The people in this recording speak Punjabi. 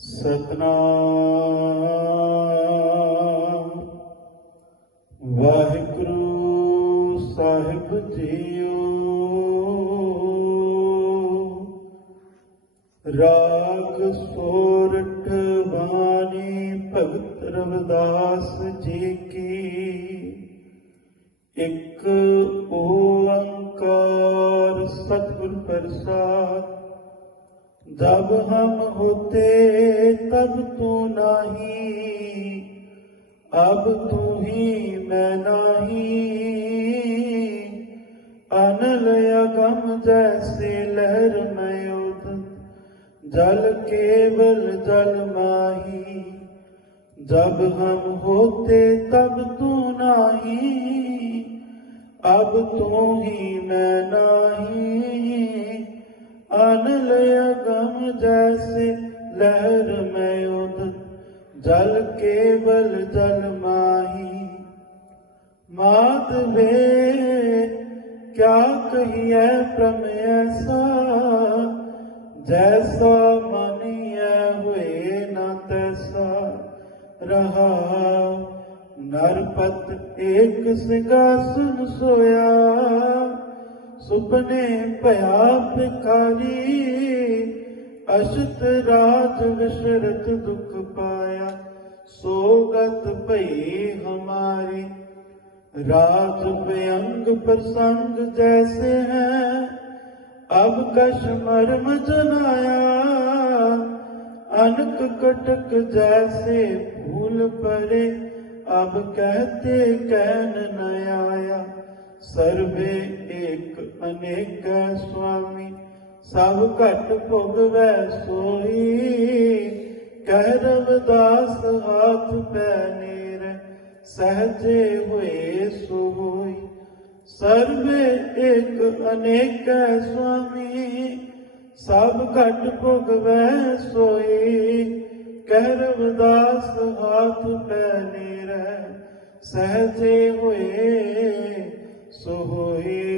ਸਤਨਾਮ ਵਾਹਿਗੁਰੂ ਸਾਹਿਬ ਜੀਓ ਰਾਗ ਸੋਰਠ ਬਾਣੀ ਭਗਤ ਰਵਿਦਾਸ ਜੀ ਕੀ ਇੱਕ ਓੰਕਾਰ ਸਤਿਗੁਰ ਪ੍ਰਸਾਦ जब हम होते तब तू नहीं अब तू ही मैं नहीं अनल अगम जैसे लहर में उदत जल केवल जल माही जब हम होते तब तू नहीं अब तू ही मैं नहीं ਅਨਲ ਅਗਮ ਜੈਸੇ ਲਹਿਰ ਮੈਂ ਉਦ ਜਲ ਕੇਵਲ ਜਲ ਮਾਹੀ ਮਾਤ ਵੇ ਕਿਆ ਕਹੀਐ ਪ੍ਰਮ ਐਸਾ ਜੈਸਾ ਮਨਿਐ ਹੋਏ ਨਾ ਤੈਸਾ ਰਹਾ ਨਰਪਤ ਏਕ ਸਿੰਘਾਸਨ ਸੋਇਆ ਸੁਪਨੇ ਭਇਆ ਭਿਖਾਰੀ ਅਸ਼ਤ ਰਾਤ ਵਿਸਰਤ ਦੁਖ ਪਾਇਆ ਸੋਗਤ ਭਈ ਹਮਾਰੀ ਰਾਤ ਬਿਅੰਗ ਪ੍ਰਸੰਗ ਜੈਸੇ ਹੈ ਅਬ ਕਸ਼ ਮਰਮ ਜਨਾਇਆ ਅਨਕ ਕਟਕ ਜੈਸੇ ਭੂਲ ਪਰੇ ਅਬ ਕਹਤੇ ਕਹਿਨ ਨ ਆਇਆ ਸਰਵੇ ਏਕ ਅਨੇਕ ਸੁਆਮੀ ਸਭ ਘਟ ਭੁਗ ਵੈ ਸੋਈ ਕਹਿ ਰਵਦਾਸ ਹੱਥ ਪੈ ਨੀਰ ਸਹਜੇ ਹੋਏ ਸੋਈ ਸਰਬ ਇੱਕ ਅਨੇਕ ਸੁਆਮੀ ਸਭ ਘਟ ਭੁਗ ਵੈ ਸੋਈ ਕਹਿ ਰਵਦਾਸ ਹੱਥ ਪੈ ਨੀਰ ਸਹਜੇ ਹੋਏ ਸੋਈ